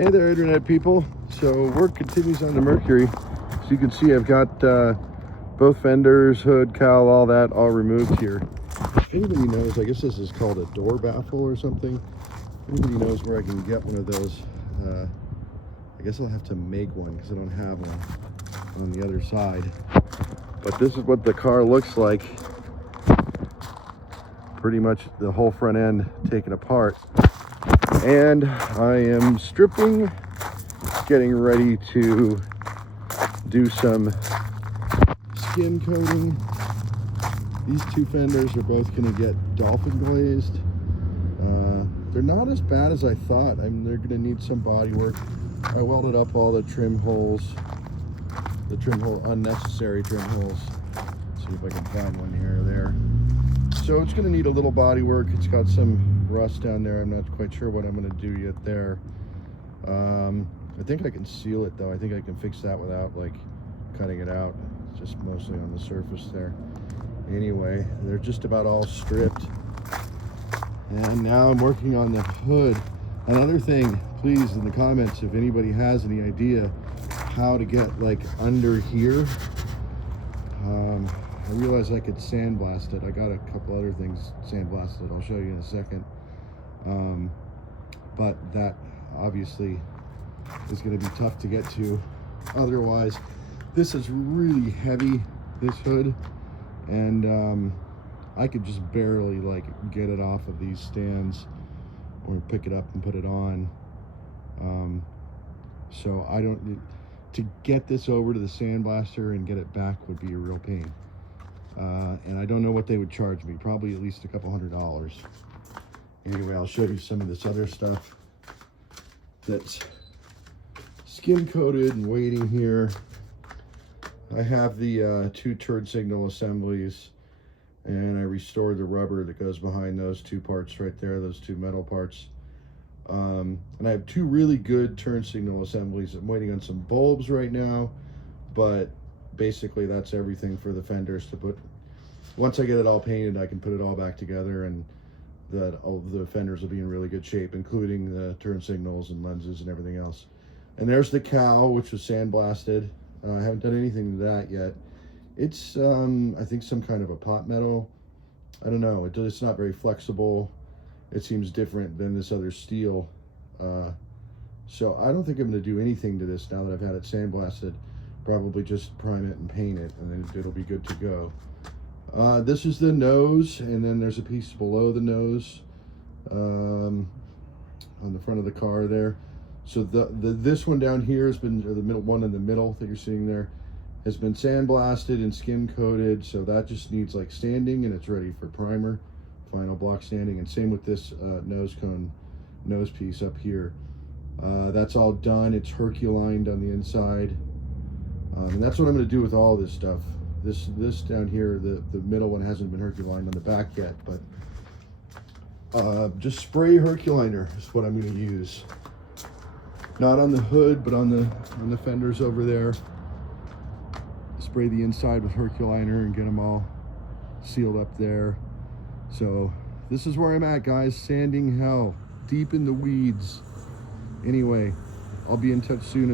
Hey there, internet people. So work continues on the Mercury. So you can see I've got both fenders, hood, cowl, all that all removed here. If anybody knows, I guess this is called a door baffle or something. If anybody knows where I can get one of those, I guess I'll have to make one because I don't have one on the other side. But this is what the car looks like. Pretty much the whole front end taken apart. And I am stripping, getting ready to do some skin coating. These two fenders are both going to get dolphin glazed. They're not as bad as I thought. They're going to need some body work. I welded up all the trim holes, unnecessary trim holes. See if I can find one here or there. So it's going to need a little body work. It's got some rust down there. I'm not quite sure what I'm going to do yet there. I think I can seal it though. I think I can fix that without like cutting it out. It's just mostly on the surface there. Anyway, they're just about all stripped. And now I'm working on the hood. Another thing, please, in the comments, if anybody has any idea how to get like under here. I realized I could sandblast it. I got a couple other things sandblasted. I'll show you in a second. But that obviously is going to be tough to get to. Otherwise, this is really heavy, this hood, and I could just barely like get it off of these stands or pick it up and put it on. So I don't need to get this over to the sandblaster and get it back would be a real pain. And I don't know what they would charge me, probably at least a couple $100. Anyway, I'll show you some of this other stuff that's skin coated and waiting here. I have the two turn signal assemblies, and I restored the rubber that goes behind those two parts right there, those two metal parts. And I have two really good turn signal assemblies. I'm waiting on some bulbs right now, but basically that's everything for the fenders to put. Once I get it all painted, I can put it all back together, and all the fenders will be in really good shape, including the turn signals and lenses and everything else. And there's the cowl, which was sandblasted. I haven't done anything to that yet. It's I think some kind of a pot metal. I don't know. It's not very flexible. It seems different than this other steel. So I don't think I'm going to do anything to this now that I've had it sandblasted. Probably just prime it and paint it, and then it'll be good to go. This is the nose, and then there's a piece below the nose on the front of the car there. So this one down here has been, or the middle one in the middle that you're seeing there, has been sandblasted and skim coated. So that just needs like sanding, and it's ready for primer, final block sanding. And same with this nose piece up here. That's all done. It's Herculined on the inside. And that's what I'm going to do with all this stuff. This down here, the middle one hasn't been Herculined on the back yet, but just spray Herculiner is what I'm going to use. Not on the hood, but on the fenders over there. Spray the inside with Herculiner and get them all sealed up there. So this is where I'm at, guys. Sanding hell, deep in the weeds. Anyway, I'll be in touch soon.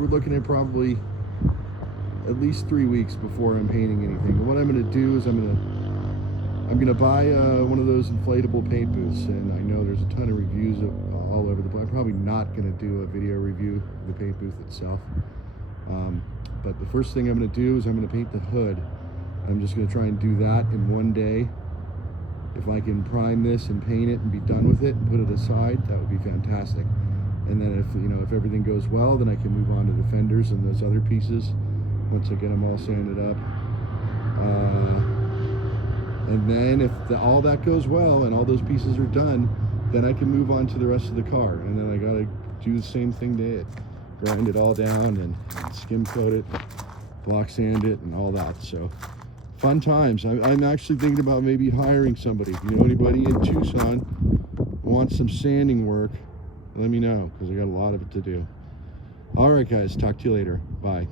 We're looking at probably at least 3 weeks before I'm painting anything. And what I'm going to do is I'm going to buy one of those inflatable paint booths, and I know there's a ton of reviews all over the place. I'm probably not going to do a video review of the paint booth itself, but the first thing I'm going to do is I'm going to paint the hood. I'm just going to try and do that in one day. If I can prime this and paint it and be done with it and put it aside, that would be fantastic. And then if everything goes well, then I can move on to the fenders and those other pieces once I get them all sanded up. And then if all that goes well and all those pieces are done, then I can move on to the rest of the car. And then I gotta do the same thing to it. Grind it all down and skim coat it, block sand it, and all that. So fun times. I'm actually thinking about maybe hiring somebody. If you know anybody in Tucson who wants some sanding work, let me know, because I got a lot of it to do. All right, guys, talk to you later. Bye.